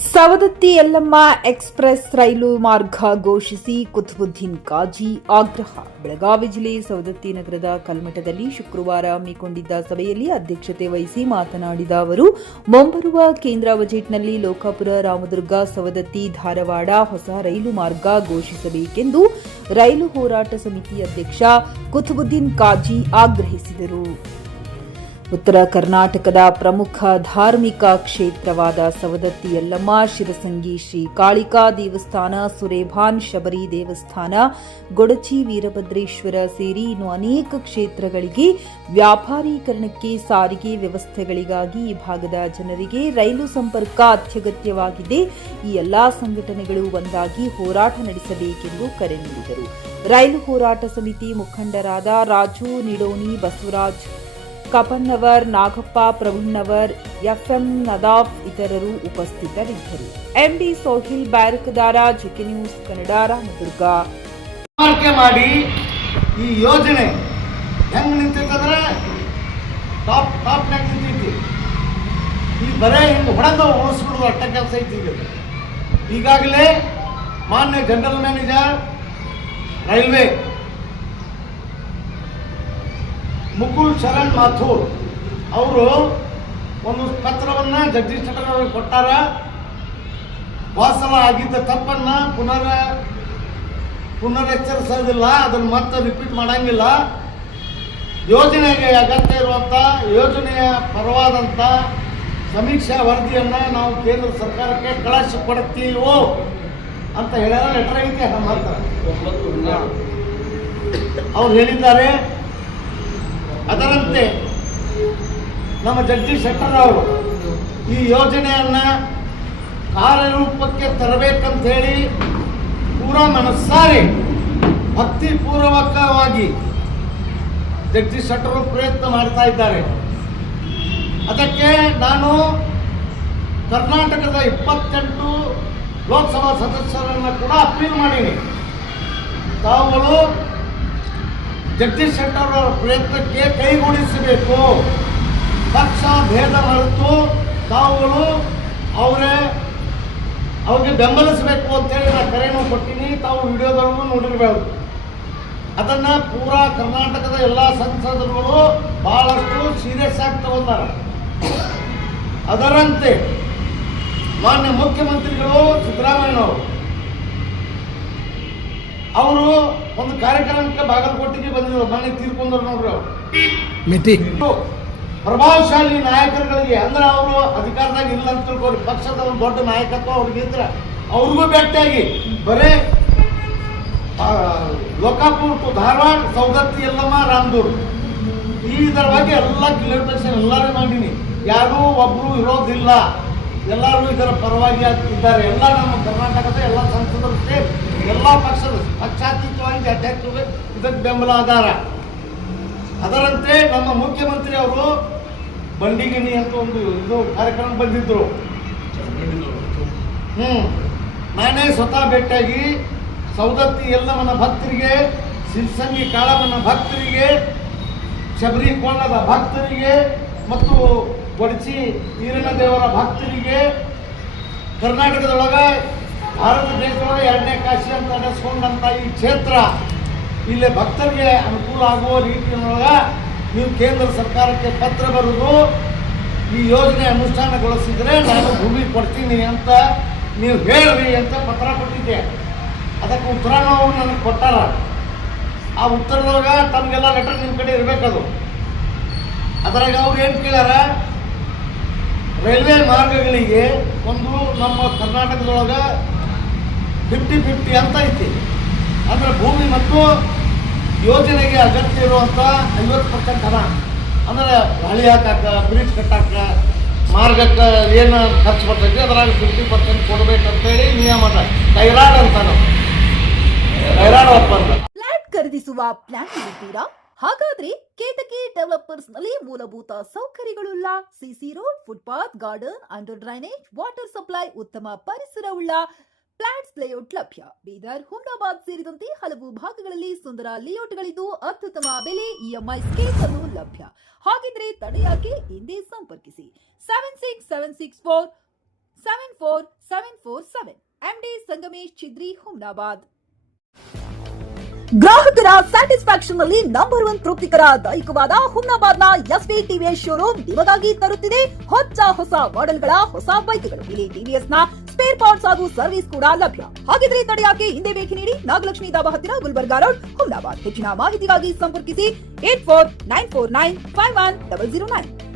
Savadatti Yellamma express ರೈಲು ಮಾರ್ಗ ಘೋಷಿಸಿ ಕುತುಬುದ್ದೀನ್ ಕಾಜಿ ಆಗ್ರಹ. ಬೆಳಗಾವಿ ಜಿಲ್ಲೆ ಸವದತ್ತಿ ನಗರದ ಕಲ್ಮಠದಲ್ಲಿ ಶುಕ್ರವಾರ ಹಮ್ಮಿಕೊಂಡಿದ್ದ ಸಭೆಯಲ್ಲಿ ಅಧ್ಯಕ್ಷತೆ ವಹಿಸಿ ಮಾತನಾಡಿದ ಅವರು, ಮುಂಬರುವ ಕೇಂದ್ರ ಬಜೆಟ್ನಲ್ಲಿ ಲೋಕಾಪುರ, ರಾಮದುರ್ಗ, ಸವದತ್ತಿ, ಧಾರವಾಡ ಹೊಸ ರೈಲು ಮಾರ್ಗ ಘೋಷಿಸಬೇಕೆಂದು ರೈಲು ಹೋರಾಟ ಸಮಿತಿ ಅಧ್ಯಕ್ಷ ಕುತುಬುದ್ದೀನ್ ಕಾಜಿ ಆಗ್ರಹಿಸಿದರು. ಉತ್ತರ ಕರ್ನಾಟಕದ ಪ್ರಮುಖ ಧಾರ್ಮಿಕ ಕ್ಷೇತ್ರವಾದ ಸವದತ್ತಿ ಯಲ್ಲಮ್ಮ, ಶಿರಸಂಗಿ ಶ್ರೀ ಕಾಳಿಕಾ ದೇವಸ್ಥಾನ, ಸುರೇಭಾನ್ ಶಬರಿ ದೇವಸ್ಥಾನ, ಗೊಡಚಿ ವೀರಭದ್ರೇಶ್ವರ ಸೇರಿ ಇನ್ನು ಅನೇಕ ಕ್ಷೇತ್ರಗಳಿಗೆ ವ್ಯಾಪಾರೀಕರಣಕ್ಕೆ, ಸಾರಿಗೆ ವ್ಯವಸ್ಥೆಗಳಿಗಾಗಿ ಈ ಭಾಗದ ಜನರಿಗೆ ರೈಲು ಸಂಪರ್ಕ ಅತ್ಯಗತ್ಯವಾಗಿದೆ. ಈ ಎಲ್ಲಾ ಸಂಘಟನೆಗಳು ಒಂದಾಗಿ ಹೋರಾಟ ನಡೆಸಬೇಕೆಂದು ಕರೆ ನೀಡಿದರು. ರೈಲು ಹೋರಾಟ ಸಮಿತಿ ಮುಖಂಡರಾದ ರಾಜು ನಿಡೋನಿ, ಬಸವರಾಜ್ ಕಪನ್ನವರ್, ನಾಗಪ್ಪ ಪ್ರಭುನ್ನವರ್, ಎಫ್ಎಂ ನದಾಫ್ ಇತರರು ಉಪಸ್ಥಿತರಿದ್ದರು. MD Sohil Byarakadara, GK news Kannada, Ramdurg. ಮಾಡಿ ಈ ಯೋಜನೆ ಹೆಂಗ್ ನಿಂತೈತಂದ್ರೆ ಟಾಪ್ ನಿಂತೈತಿ. ಈ ಬರೇ ಹಿಂಗೆ ಹೊಡೆದು ಉಳಿಸ್ಬಿಡುದು ಅಟ್ಟ ಕೆಲಸ ಐತಿ. ಈಗಾಗಲೇ ಮಾನ್ಯ general manager railway Mukul Sharan Mathur ಅವರು ಒಂದು ಪತ್ರವನ್ನ ಜಗದೀಶ್ ಶೆಟ್ಟರ್ ಅವರಿಗೆ ಕೊಟ್ಟಾರ. ವಾಸವ ಆಗಿದ್ದ ತಪ್ಪನ್ನ ಪುನರೆಚ್ಚರಿಸೋದಿಲ್ಲ, ಅದನ್ನು ಮತ್ತೆ ರಿಪೀಟ್ ಮಾಡಂಗಿಲ್ಲ. ಯೋಜನೆಗೆ ಅಗತ್ಯ ಇರುವಂಥ ಯೋಜನೆಯ ಪರವಾದಂಥ ಸಮೀಕ್ಷಾ ವರದಿಯನ್ನು ನಾವು ಕೇಂದ್ರ ಸರ್ಕಾರಕ್ಕೆ ಕಳಿಸಿಕೊಡ್ತೀವೋ ಅಂತ ಹೇಳ್ಯಾರ. ಲೆಟರ್ ಐತೆ ಮಾಡ್ತಾರೆ. ಅವ್ರು ಹೇಳಿದ್ದಾರೆ. ಅದರಂತೆ ನಮ್ಮ ಜಗದೀಶ್ ಶೆಟ್ಟರ್ ಅವರು ಈ ಯೋಜನೆಯನ್ನ ಕಾರ್ಯರೂಪಕ್ಕೆ ತರಬೇಕಂತ ಹೇಳಿ ಪೂರಾ ಮನಸ್ಸಾರೆ ಭಕ್ತಿಪೂರ್ವಕವಾಗಿ ಜಗದೀಶ್ ಶೆಟ್ಟರ್ ಪ್ರಯತ್ನ ಮಾಡ್ತಾ ಇದ್ದಾರೆ. ಅದಕ್ಕೆ ನಾನು ಕರ್ನಾಟಕದ 28 ಲೋಕಸಭಾ ಸದಸ್ಯರನ್ನ ಕೂಡ ಅಪೀಲ್ ಮಾಡೀನಿ. ತಾವುಗಳು ಜಗದೀಶ್ ಶೆಟ್ಟರ್ ಅವರ ಪ್ರಯತ್ನಕ್ಕೆ ಕೈಗೂಡಿಸಬೇಕು. ಪಕ್ಷ ಭೇದ ಮರೆತು ತಾವುಗಳು ಅವ್ರಿಗೆ ಬೆಂಬಲಿಸಬೇಕು ಅಂತೇಳಿ ನಾನು ಕರೆಯನ್ನು ಕೊಡ್ತೀನಿ. ತಾವು ವಿಡಿಯೋದೊಳಗೂ ನೋಡಿರಬಹುದು. ಅದನ್ನು ಪೂರಾ ಕರ್ನಾಟಕದ ಎಲ್ಲ ಸಂಸದರುಗಳು ಬಹಳಷ್ಟು ಸೀರಿಯಸ್ ಆಗಿ ತಗೊಂಡಾರ. ಅದರಂತೆ ಮಾನ್ಯ ಮುಖ್ಯಮಂತ್ರಿಗಳು ಸಿದ್ದರಾಮಯ್ಯನವರು ಅವರು ಒಂದು ಕಾರ್ಯಕ್ರಮಕ್ಕೆ ಬಾಗಲಕೋಟೆಗೆ ಬಂದಿದ್ರು. ಮನೆ ತೀರ್ಕೊಂಡ್ರು ನೋಡ್ರಿ. ಅವರು ಪ್ರಭಾವಶಾಲಿ ನಾಯಕರುಗಳಿಗೆ ಅಂದ್ರೆ ಅವರು ಅಧಿಕಾರದಾಗ ಇಲ್ಲ ಅಂತ ತಿಳ್ಕೊರಿ, ಪಕ್ಷದ ಒಂದು ದೊಡ್ಡ ನಾಯಕತ್ವ ಅವ್ರಿಗೆ ಇದ್ರೆ ಅವ್ರಿಗೂ ಭೇಟಿಯಾಗಿ ಬರೇ ಲೋಕಾಪುರ ಟು ಧಾರವಾಡ, ಸವದತ್ತಿ ಯಲ್ಲಮ್ಮ, ರಾಮದುರ್ಗ ಇದರ ಬಗ್ಗೆ ಎಲ್ಲ ಕ್ಲಿಯರ್ಫಿಕೇಶನ್ ಎಲ್ಲರೂ ಮಾಡೀನಿ. ಯಾರೂ ಒಬ್ರು ಇರೋದಿಲ್ಲ, ಎಲ್ಲರೂ ಇದರ ಪರವಾಗಿ ಇದ್ದಾರೆ. ಎಲ್ಲ ನಮ್ಮ ಕರ್ನಾಟಕದ ಎಲ್ಲ ಸಂಸದರು ಸೇರಿ ಎಲ್ಲ ಪಕ್ಷದ ಪಕ್ಷಾತೀತವಾಗಿ ಅಧ್ಯಕ್ಷರು ಇದಕ್ಕೆ ಬೆಂಬಲ ಆಧಾರ. ಅದರಂತೆ ನಮ್ಮ ಮುಖ್ಯಮಂತ್ರಿ ಅವರು ಬಂಡಿಗಿನಿ ಅಂತ ಒಂದು ಇದು ಕಾರ್ಯಕ್ರಮ ಬಂದಿದ್ರು. ನಾನೇ ಸ್ವತಃ ಭೇಟಿಯಾಗಿ ಸವದತ್ತಿ ಯಲ್ಲಮ್ಮನ ಭಕ್ತರಿಗೆ, ಶಿರಸಂಗಿ ಕಾಳಮ್ಮನ ಭಕ್ತರಿಗೆ, ಶಬರಿ ಕೊಂಡದ ಭಕ್ತರಿಗೆ ಮತ್ತು ಗೊಡಚಿ ಈರಣ್ಣ ದೇವರ ಭಕ್ತರಿಗೆ, ಕರ್ನಾಟಕದೊಳಗೆ ಭಾರತ ದೇಶದೊಳಗೆ 2ನೇ ಕಾಶಿ ಅಂತ ನಡೆಸ್ಕೊಂಡಂಥ ಈ ಕ್ಷೇತ್ರ ಇಲ್ಲಿ ಭಕ್ತರಿಗೆ ಅನುಕೂಲ ಆಗುವ ರೀತಿಯೊಳಗೆ ನೀವು ಕೇಂದ್ರ ಸರ್ಕಾರಕ್ಕೆ ಪತ್ರ ಬರೆದು ಈ ಯೋಜನೆ ಅನುಷ್ಠಾನಗೊಳಿಸಿದರೆ ನಾನು ಭೂಮಿ ಕೊಡ್ತೀನಿ ಅಂತ ನೀವು ಹೇಳ್ರಿ ಅಂತ ಪತ್ರ ಕೊಟ್ಟಿದ್ದೆ. ಅದಕ್ಕೆ ಉತ್ತರನೂ ಅವರು ನನಗೆ ಕೊಟ್ಟಾರ. ಆ ಉತ್ತರದೊಳಗೆ ತಮಗೆಲ್ಲ ಲೆಟರ್ ನಿಮ್ಮ ಕಡೆ ಇರಬೇಕದು. ಅದರಾಗ ಅವ್ರು ಏನು ಕೇಳ್ಯಾರ, ರೈಲ್ವೆ ಮಾರ್ಗಗಳಿಗೆ ಒಂದು ನಮ್ಮ ಕರ್ನಾಟಕದೊಳಗೆ 50-50 ಅಂತ ಐತಿ. ಅಂದರೆ ಭೂಮಿ ಮತ್ತು ಯೋಜನೆಗೆ ಅಗತ್ಯ ಇರುವಂಥ 50% ಹಣ ಅಂದರೆ ಹಳಿ ಹಾಕಕ್ಕೆ, ಬ್ರಿಡ್ಜ್ ಕಟ್ಟಕ್ಕೆ, ಮಾರ್ಗಕ್ಕೆ ಏನು ಖರ್ಚು ಬರ್ತೈತಿ ಅದರಾಗ 50% ಕೊಡಬೇಕಂತೇಳಿ ನಿಯಮ ಕೈರಾಡ್ ಅಂತ ಕೈರಾಡ್ ಒಪ್ಪಂದ. ಫ್ಲಾಟ್ ಖರೀದಿಸುವ ಪ್ಲಾನ್ ಇರುತ್ತೀರಾ? ಹಾಗಾದ್ರೆ ಕೇತಕಿ ಡೆವಲಪರ್ಸ್ ನಲ್ಲಿ ಮೂಲಭೂತ ಸೌಕರ್ಯಗಳುಳ್ಳ CC road, footpath, garden, under drainage, water supply, ಉತ್ತಮ ಪರಿಸರವುಳ್ಳ ಫ್ಲಾಟ್ಸ್ ಲೇಔಟ್ ಲಭ್ಯ. ಬೀದರ್, ಹುಮ್ನಾಬಾದ್ ಸೇರಿದಂತೆ ಹಲವು ಭಾಗಗಳಲ್ಲಿ ಸುಂದರ ಲೇಔಟ್ಗಳಿದ್ದು ಅತ್ಯುತ್ತಮ ಬೆಲೆ, ಇಎಂಐ ಸ್ಕೀಮ್ಸ್ ಅನ್ನು ಲಭ್ಯ. ಹಾಗಿದ್ರೆ ತಡೆಯಾಕೆ? ಹಿಂದೆ ಸಂಪರ್ಕಿಸಿ 76764747 147. MD ಸಂಗಮೇಶ್ ಚಿದ್ರಿ ಹುಮ್ನಾಬಾದ್. ಗ್ರಾಹಕರ ಸ್ಯಾಟಿಸ್ಫ್ಯಾಕ್ಷನ್ ನಲ್ಲಿ ನಂಬರ್ 1 ತೃಪ್ತಿಕರ ದೈಹಿಕವಾದ ಹುಮ್ನಾಬಾದ್ನ ಎಸ್ವಿ ಟಿವಿಎಸ್ ಶೋರೂಮ್ ನಿಮಗಾಗಿ ತರುತ್ತಿದೆ ಹೊಸ ಮಾಡೆಲ್ಗಳ ಹೊಸ ಬೈಕ್ಗಳು. ಇಲ್ಲಿ ಟಿವಿಎಸ್ ನ ಸ್ಪೇರ್ ಪಾರ್ಟ್ಸ್ ಹಾಗೂ ಸರ್ವಿಸ್ ಕೂಡ ಲಭ್ಯ. ಹಾಗಿದ್ರೆ ತಡೆಯಾಕೆ ಹಿಂದೆ ಭೇಟಿ ನೀಡಿ ನಾಗಲಕ್ಷ್ಮಿ ದಾಬಾ ಹತ್ತಿರ ಗುಲ್ಬರ್ಗಾ ರೋಡ್ ಹುಮ್ನಾಬಾದ್. ಹೆಚ್ಚಿನ ಮಾಹಿತಿಗಾಗಿ ಸಂಪರ್ಕಿಸಿ 8494951009.